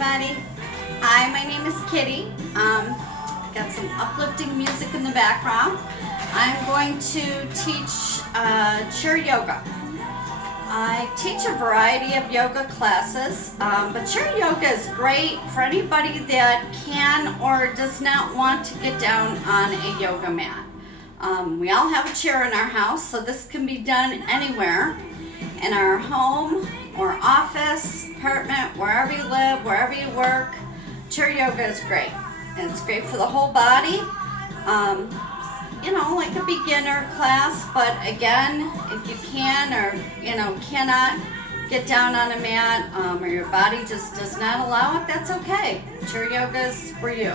everybody. Hi, my name is Kitty. Got some uplifting music in the background. I'm going to teach chair yoga. I teach a variety of yoga classes, but chair yoga is great for anybody that can or does not want to get down on a yoga mat. We all have a chair in our house, so this can be done anywhere, in our home or office, apartment, wherever you live, wherever you work. Chair yoga is great. And it's great for the whole body. You know, like a beginner class, but again, if you can or, cannot get down on a mat or your body just does not allow it, that's okay. Chair yoga is for you.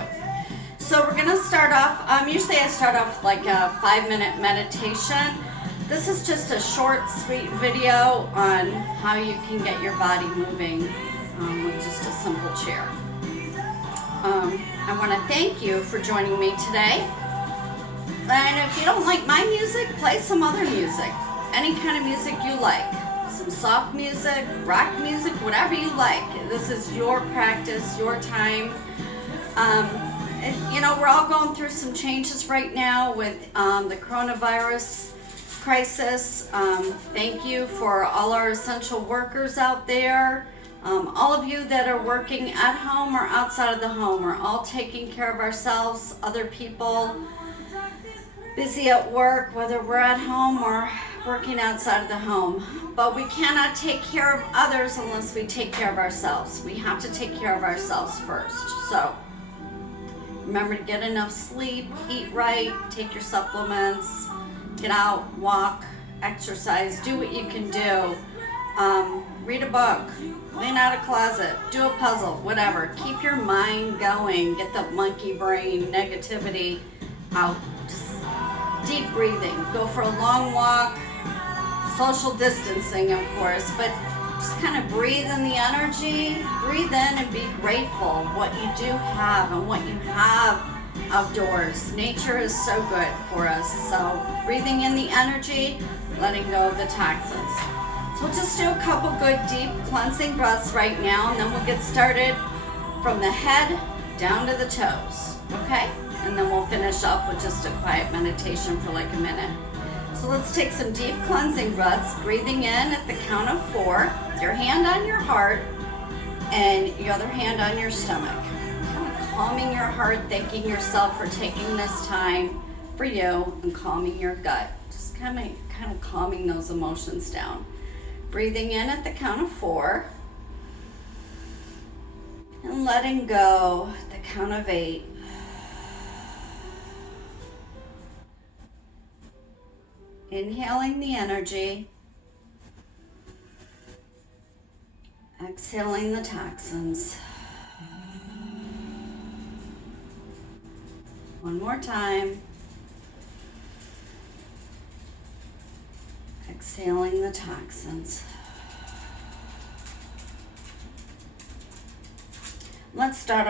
So we're going to start off, usually I start off like a 5-minute meditation. This is just a short, sweet video on how you can get your body moving with just a simple chair. I want to thank you for joining me today. And if you don't like my music, play some other music. Any kind of music you like. Some soft music, rock music, whatever you like. This is your practice, your time. We're all going through some changes right now with the coronavirus crisis. Thank you for all our essential workers out there. All of you that are working at home or outside of the home. We're all taking care of ourselves, other people busy at work, whether we're at home or working outside of the home. But we cannot take care of others unless we take care of ourselves. We have to take care of ourselves first. So remember to get enough sleep, eat right, take your supplements, get out, walk, exercise, do what you can do. Read a book, clean out a closet, do a puzzle, whatever. Keep your mind going. Get the monkey brain negativity out. Deep breathing, go for a long walk, social distancing of course, but just kind of breathe in the energy, breathe in and be grateful what you do have and what you have outdoors. Nature is so good for us, so breathing in the energy, letting go of the toxins. So we'll just do a couple good deep cleansing breaths right now, and then we'll get started from the head down to the toes, okay? And then we'll finish off with just a quiet meditation for like a minute. So let's take some deep cleansing breaths, breathing in at the count of 4, your hand on your heart and your other hand on your stomach. Kind of calming your heart, thanking yourself for taking this time for you and calming your gut. Just kind of calming those emotions down. Breathing in at the count of 4 and letting go at the count of 8. Inhaling the energy, exhaling the toxins. One more time. Exhaling the toxins. Let's start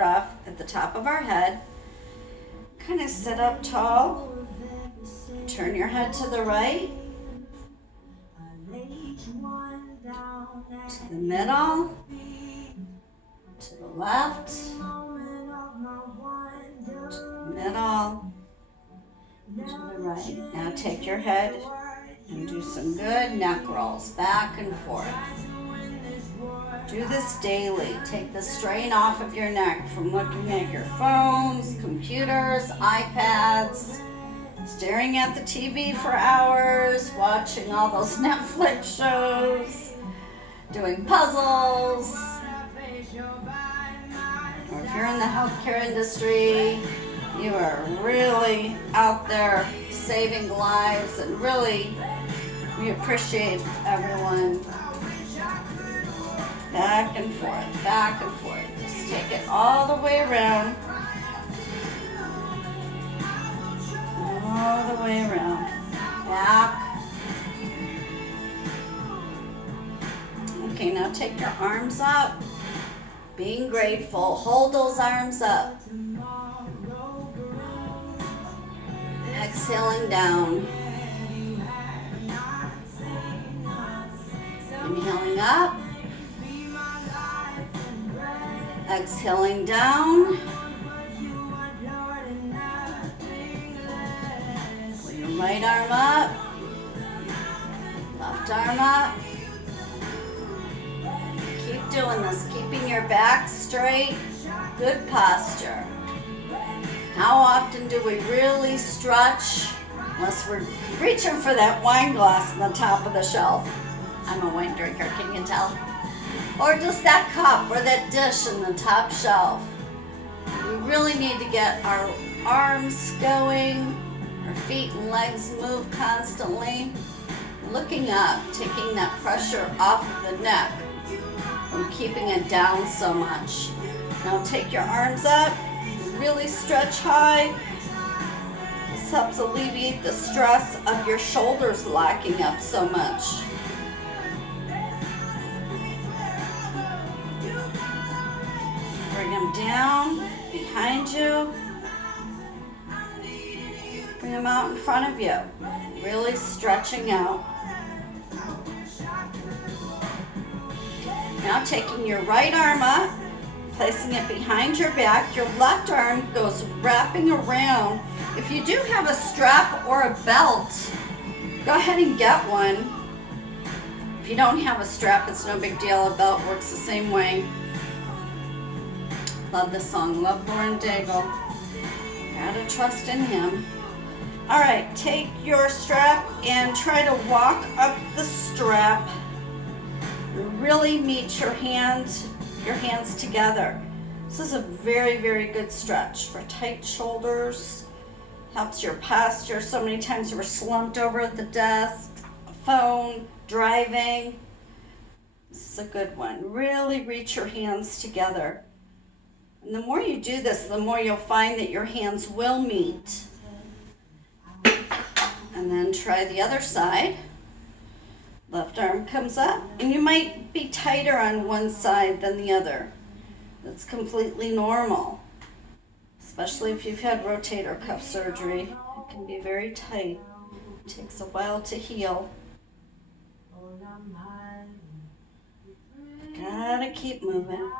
off at the top of our head. Kind of sit up tall. Turn your head to the right, to the middle, to the left, to the middle, to the right. Now take your head and do some good neck rolls back and forth. Do this daily. Take the strain off of your neck from looking at your phones, computers, iPads, staring at the TV for hours, watching all those Netflix shows, doing puzzles. Or if you're in the healthcare industry, you are really out there saving lives, and really, we appreciate everyone. Back and forth, back and forth. Just take it all the way around. All the way around. Back. Okay, now take your arms up. Being grateful. Hold those arms up. Exhaling down. Inhaling up. Exhaling down. Pull your right arm up. Left arm up. Keep doing this, keeping your back straight. Good posture. How often do we really stretch? Unless we're reaching for that wine glass on the top of the shelf. I'm a wine drinker, can you tell? Or just that cup or that dish in the top shelf. We really need to get our arms going, our feet and legs move constantly. Looking up, taking that pressure off of the neck from keeping it down so much. Now take your arms up, really stretch high. This helps alleviate the stress of your shoulders locking up so much. Bring them down behind you. Bring them out in front of you. Really stretching out. Now taking your right arm up, placing it behind your back. Your left arm goes wrapping around. If you do have a strap or a belt, go ahead and get one. If you don't have a strap, it's no big deal. A belt works the same way. Love this song, love Lauren Daigle. Gotta trust in him. All right, take your strap and try to walk up the strap. Really meet your hands together. This is a very, very good stretch for tight shoulders. Helps your posture. So many times we're slumped over at the desk, phone, driving. This is a good one. Really reach your hands together. And the more you do this, the more you'll find that your hands will meet. And then try the other side. Left arm comes up, and you might be tighter on one side than the other. That's completely normal, especially if you've had rotator cuff surgery. It can be very tight. It takes a while to heal. Gotta keep moving.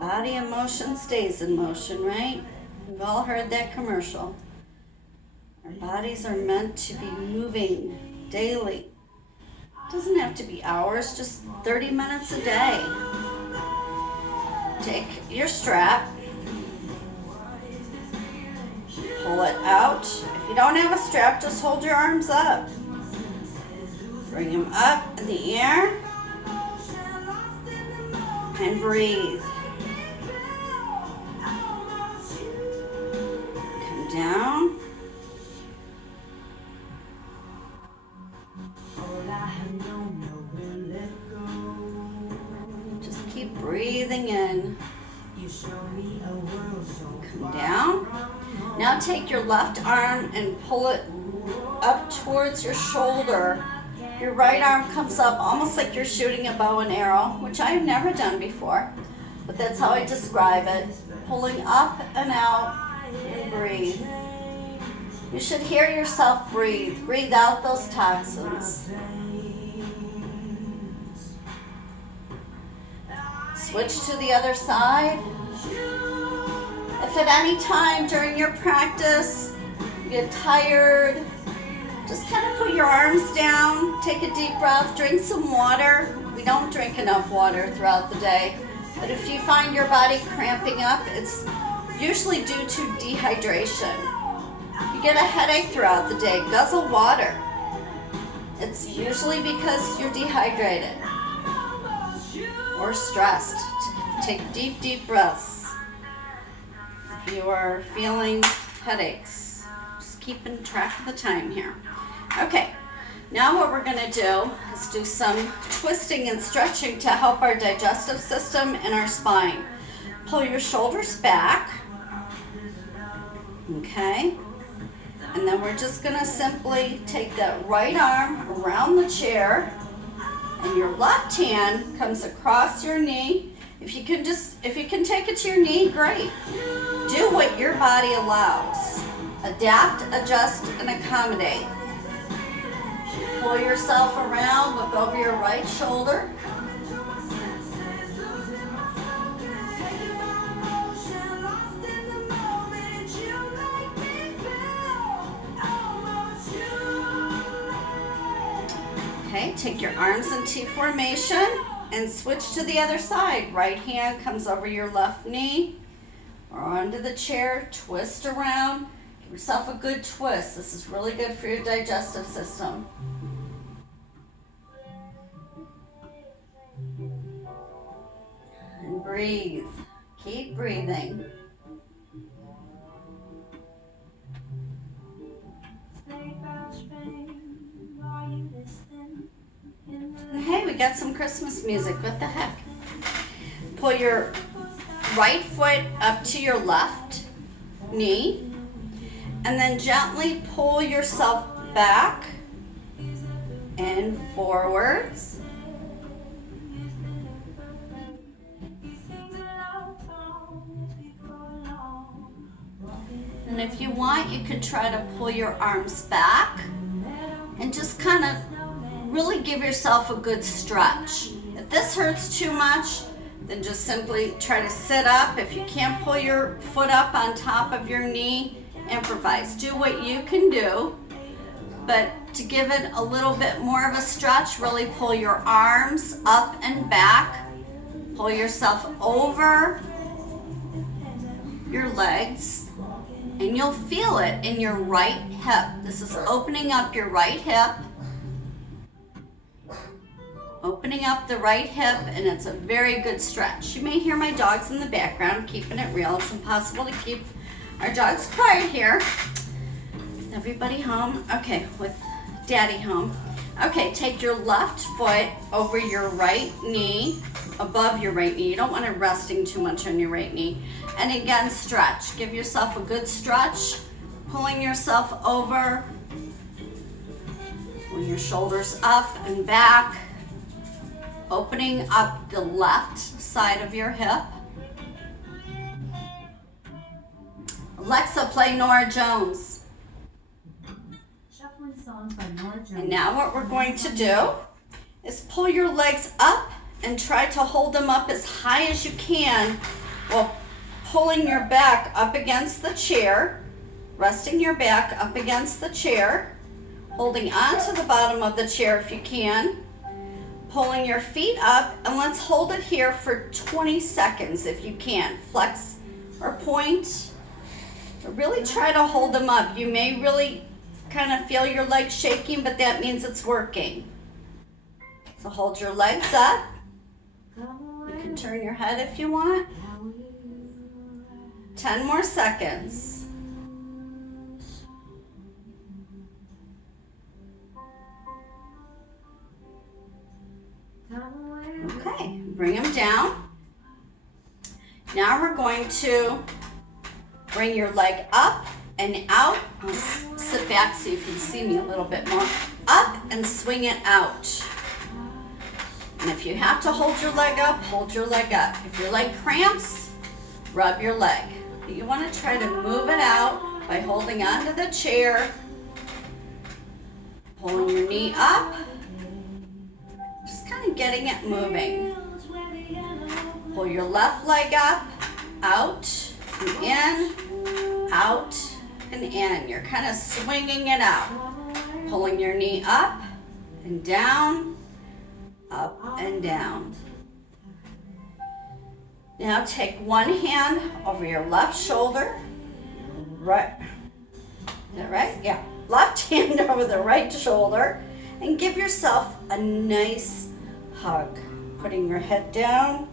Body in motion stays in motion, right? We've all heard that commercial. Our bodies are meant to be moving daily. It doesn't have to be hours, just 30 minutes a day. Take your strap, pull it out. If you don't have a strap, just hold your arms up. Bring them up in the air and breathe. Come down. Just keep breathing in. Come down. Now take your left arm and pull it up towards your shoulder. Your right arm comes up almost like you're shooting a bow and arrow, which I've never done before, but that's how I describe it. Pulling up and out and breathe. You should hear yourself breathe. Breathe out those toxins. Switch to the other side. If at any time during your practice you get tired, just kind of put your arms down, take a deep breath, drink some water. We don't drink enough water throughout the day, but if you find your body cramping up, it's usually due to dehydration. You get a headache throughout the day, guzzle water. It's usually because you're dehydrated or stressed. Take deep, deep breaths. If you are feeling headaches, just keeping track of the time here. Okay, now what we're going to do is do some twisting and stretching to help our digestive system and our spine. Pull your shoulders back. Okay. And then we're just going to simply take that right arm around the chair, and your left hand comes across your knee. If you can take it to your knee, great. Do what your body allows. Adapt, adjust, and accommodate. Pull yourself around, look over your right shoulder. Okay, take your arms in T formation and switch to the other side. Right hand comes over your left knee or onto the chair, twist around. Give yourself a good twist. This is really good for your digestive system. And breathe. Keep breathing. And hey, we got some Christmas music. What the heck? Pull your right foot up to your left knee and then gently pull yourself back and forwards. And if you want, you could try to pull your arms back and just kind of really give yourself a good stretch. If this hurts too much, then just simply try to sit up. If you can't pull your foot up on top of your knee, improvise. Do what you can do, but to give it a little bit more of a stretch, really pull your arms up and back. Pull yourself over your legs, and you'll feel it in your right hip. This is opening up your right hip. Opening up the right hip, and it's a very good stretch. You may hear my dogs in the background, keeping it real. It's impossible to keep our dogs quiet here. Everybody home? Okay, with Daddy home. Okay, take your left foot over your right knee, above your right knee. You don't want it resting too much on your right knee. And again, stretch. Give yourself a good stretch, pulling yourself over. Pull your shoulders up and back. Opening up the left side of your hip. Alexa, play Norah Jones. Shuffling songs by Norah Jones. And now what we're going to do is pull your legs up and try to hold them up as high as you can while pulling your back up against the chair, resting your back up against the chair, holding onto the bottom of the chair if you can. Pulling your feet up, and let's hold it here for 20 seconds if you can. Flex or point. But really try to hold them up. You may really kind of feel your legs shaking, but that means it's working. So hold your legs up. You can turn your head if you want. 10 more seconds. Okay, bring them down. Now we're going to bring your leg up and out. I'll sit back so you can see me a little bit more. Up and swing it out. And if you have to hold your leg up, hold your leg up. If your leg cramps, rub your leg. But you want to try to move it out by holding onto the chair, pulling your knee up. Just kind of getting it moving. Pull your left leg up, out, and in, out, and in. You're kind of swinging it out. Pulling your knee up and down, up and down. Now take one hand over your left shoulder. Right. Is that right? Yeah. Left hand over the right shoulder. And give yourself a nice hug. Putting your head down.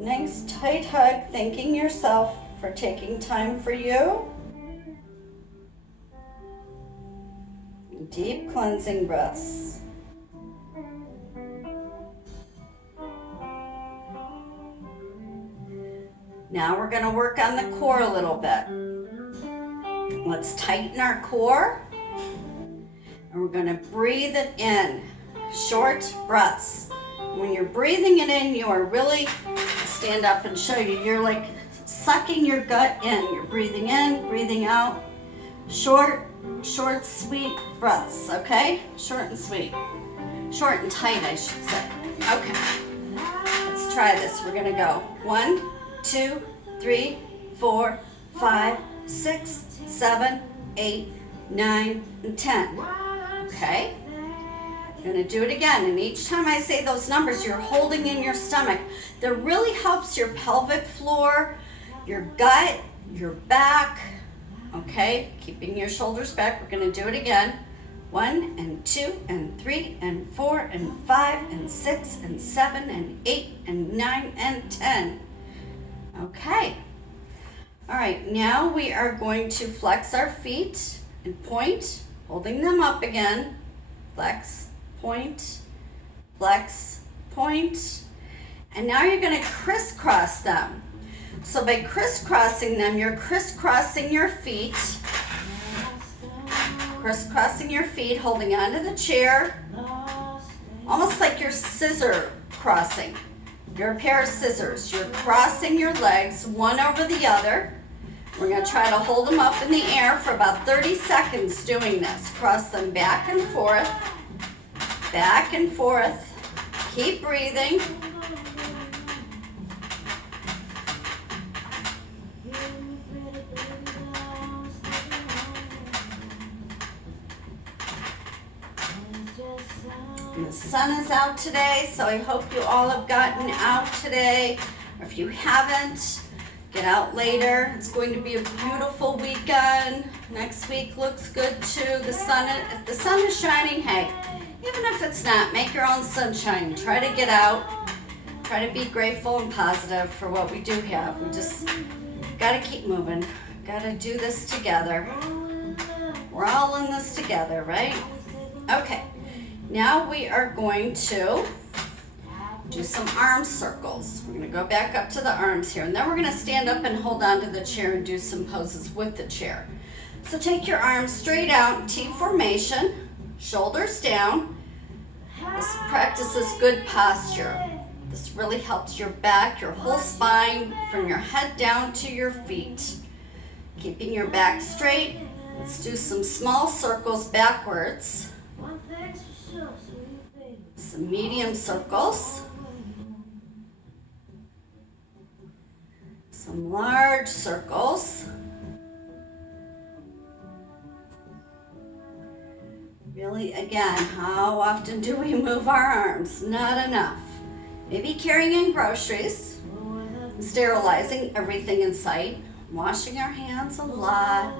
Nice tight hug, thanking yourself for taking time for you. Deep cleansing breaths. Now we're going to work on the core a little bit. Let's tighten our core. And we're going to breathe it in. Short breaths. When you're breathing it in, you are really, stand up and show you, you're like sucking your gut in. You're breathing in, breathing out. Short, sweet breaths, okay? Short and sweet. Short and tight, I should say. Okay. Let's try this. We're going to go 1, 2, 3, 4, 5, 6, 7, 8, 9, and 10. Okay? You're gonna do it again, and each time I say those numbers, you're holding in your stomach. That really helps your pelvic floor, your gut, your back, okay? Keeping your shoulders back. We're gonna do it again. 1 and 2 and 3 and 4 and 5 and 6 and 7 and 8 and 9 and 10. Okay. All right, now we are going to flex our feet and point, holding them up again. Flex, point, flex, point. And now you're gonna crisscross them. So by crisscrossing them, you're crisscrossing your feet, holding onto the chair, almost like you're scissor crossing. You're a pair of scissors. You're crossing your legs one over the other. We're going to try to hold them up in the air for about 30 seconds doing this. Cross them back and forth, back and forth. Keep breathing. And the sun is out today, so I hope you all have gotten out today. Or if you haven't, get out later. It's going to be a beautiful weekend. Next week looks good too. If the sun is shining, hey, even if it's not, make your own sunshine. Try to get out. Try to be grateful and positive for what we do have. We just got to keep moving. Got to do this together. We're all in this together, right? Okay. Now we are going to do some arm circles. We're going to go back up to the arms here, and then we're going to stand up and hold on to the chair and do some poses with the chair. So take your arms straight out, T formation, shoulders down. This practices good posture. This really helps your back, your whole spine, from your head down to your feet. Keeping your back straight. Let's do some small circles backwards. Some medium circles. Some large circles. Really, again, how often do we move our arms? Not enough. Maybe carrying in groceries, sterilizing everything in sight, washing our hands a lot.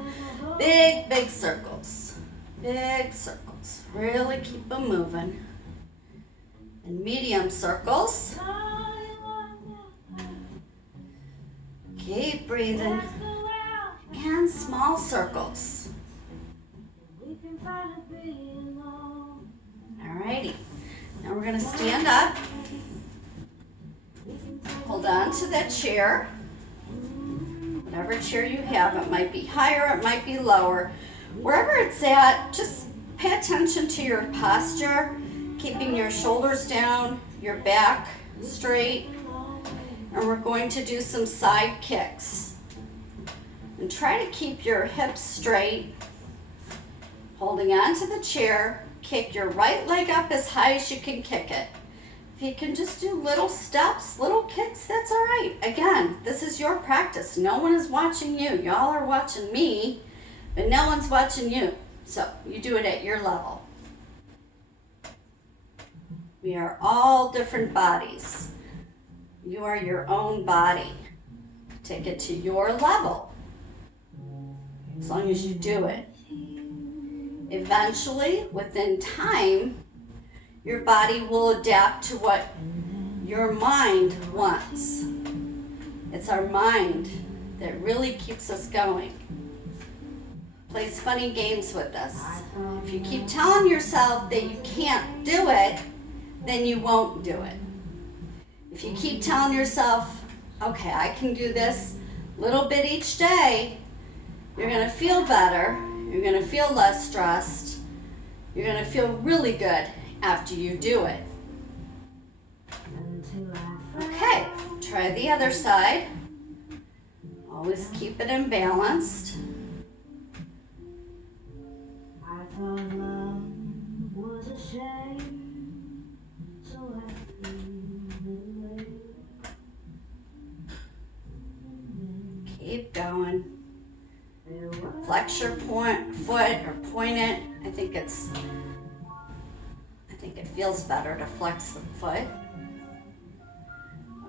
Big, big circles. Big circles. Really keep them moving. And medium circles. Keep breathing. And small circles. Alrighty. Now we're going to stand up. Hold on to that chair. Whatever chair you have, it might be higher, it might be lower. Wherever it's at, just pay attention to your posture. Keeping your shoulders down, your back straight, and we're going to do some side kicks. And try to keep your hips straight, holding on to the chair. Kick your right leg up as high as you can kick it. If you can just do little steps, little kicks, that's all right. Again, this is your practice. No one is watching you. Y'all are watching me, but no one's watching you. So you do it at your level. We are all different bodies. You are your own body. Take it to your level, as long as you do it. Eventually, within time, your body will adapt to what your mind wants. It's our mind that really keeps us going. Plays funny games with us. If you keep telling yourself that you can't do it, then you won't do it. If you keep telling yourself, okay, I can do this little bit each day, you're going to feel better, you're going to feel less stressed, you're going to feel really good after you do it. Okay, try the other side. Always keep it imbalanced. Keep going. Flex your foot or point it. I think it It feels better to flex the foot.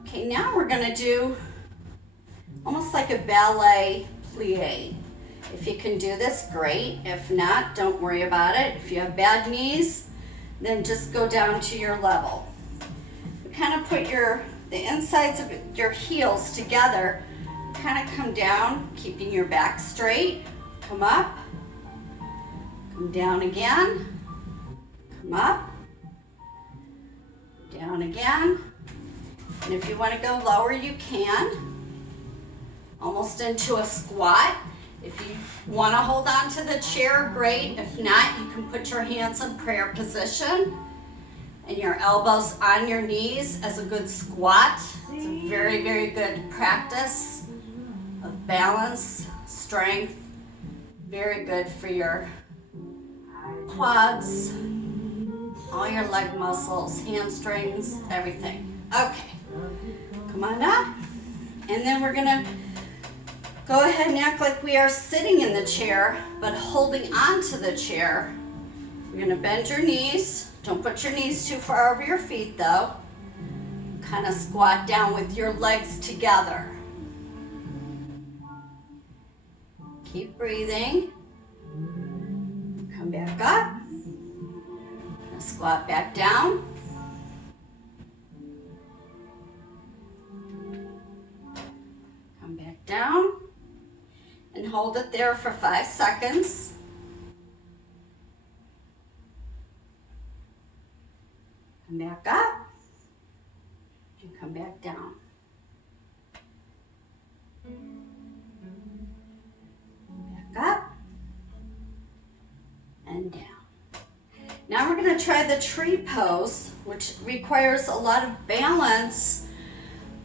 Okay, now we're gonna do almost like a ballet plie. If you can do this, great. If not, don't worry about it. If you have bad knees, then just go down to your level. You kind of put the insides of your heels together, kind of come down, keeping your back straight. Come up, come down again, come up, down again. And if you want to go lower, you can, almost into a squat. If you want to hold on to the chair, great. If not, you can put your hands in prayer position and your elbows on your knees as a good squat. It's a very, very good practice of balance, strength. Very good for your quads, all your leg muscles, hamstrings, everything. Okay, come on up. And then we're gonna go ahead and act like we are sitting in the chair, but holding on to the chair. You're gonna bend your knees. Don't put your knees too far over your feet though. Kind of squat down with your legs together. Keep breathing. Come back up. Squat back down. Come back down. And hold it there for 5 seconds. Come back up. And come back down. Back up. And down. Now we're going to try the tree pose, which requires a lot of balance,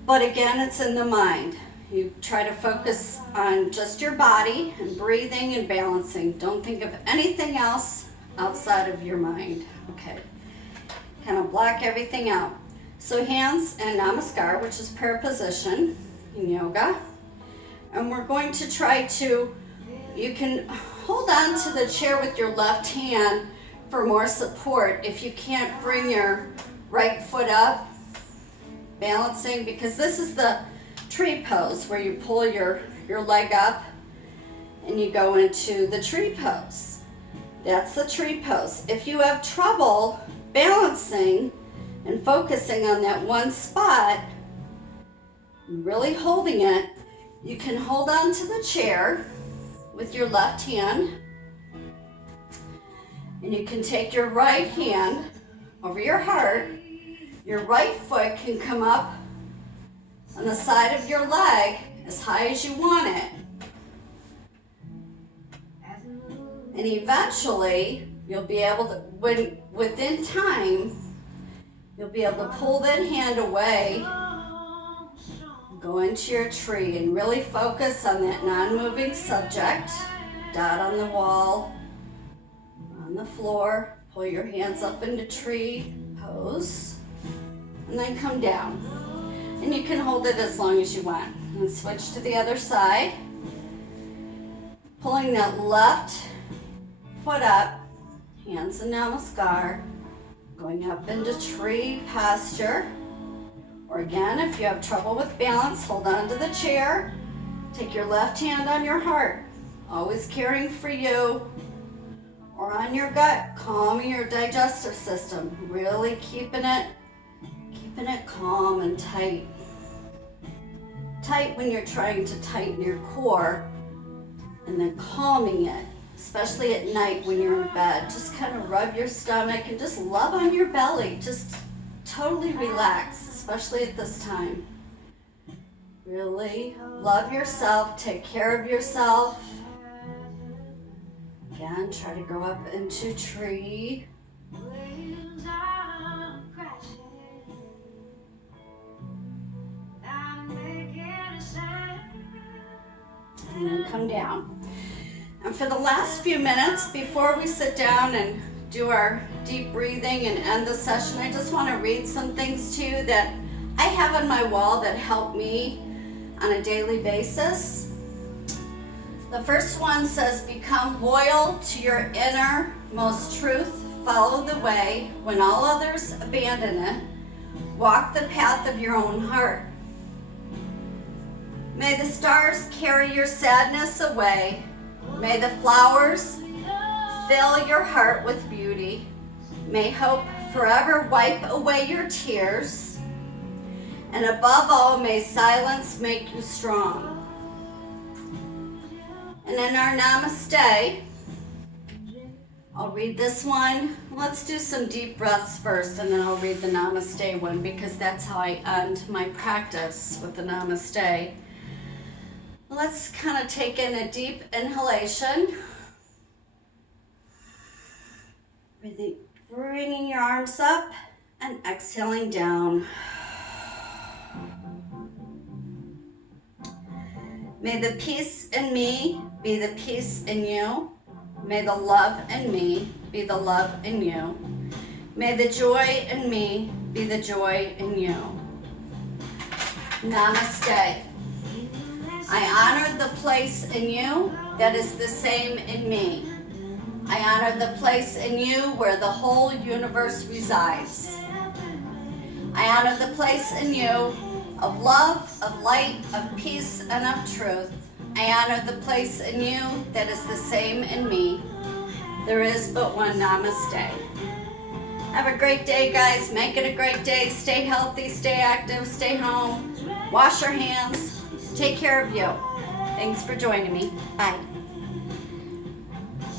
but again, it's in the mind. You try to focus on just your body and breathing and balancing. Don't think of anything else outside of your mind. Okay. Kind of block everything out. So hands and namaskar, which is prayer position in yoga. And we're going to try to, you can hold on to the chair with your left hand for more support if you can't bring your right foot up, balancing, because this is the tree pose where you pull your leg up and you go into the tree pose. That's the tree pose. If you have trouble balancing and focusing on that one spot, really holding it, you can hold on to the chair with your left hand, and you can take your right hand over your heart. Your right foot can come up on the side of your leg as high as you want it. And eventually, you'll be able to, within time, you'll be able to pull that hand away, go into your tree, and really focus on that non-moving subject. Dot on the wall, on the floor. Pull your hands up into tree pose, and then come down. And you can hold it as long as you want. And switch to the other side. Pulling that left foot up, hands in namaskar, going up into tree posture. Or again, if you have trouble with balance, hold on to the chair. Take your left hand on your heart, always caring for you, or on your gut, calming your digestive system, really keeping it calm and tight. Tight when you're trying to tighten your core, and then calming it, especially at night when you're in bed. Just kind of rub your stomach and just love on your belly. Just totally relax, especially at this time. Really love yourself, take care of yourself. Again, try to go up into tree. And then come down. And for the last few minutes before we sit down and do our deep breathing and end the session, I just want to read some things to you that I have on my wall that help me on a daily basis. The first one says, become loyal to your innermost truth, follow the way when all others abandon it. Walk the path of your own heart. May the stars carry your sadness away. May the flowers fill your heart with beauty. May hope forever wipe away your tears. And above all, may silence make you strong. And in our namaste, I'll read this one. Let's do some deep breaths first, and then I'll read the namaste one, because that's how I end my practice, with the namaste. Let's kind of take in a deep inhalation. Bringing your arms up and exhaling down. May the peace in me be the peace in you. May the love in me be the love in you. May the joy in me be the joy in you. Namaste. I honor the place in you that is the same in me. I honor the place in you where the whole universe resides. I honor the place in you of love, of light, of peace, and of truth. I honor the place in you that is the same in me. There is but one namaste. Have a great day, guys. Make it a great day. Stay healthy, stay active, stay home. Wash your hands. Take care of you. Thanks for joining me. Bye.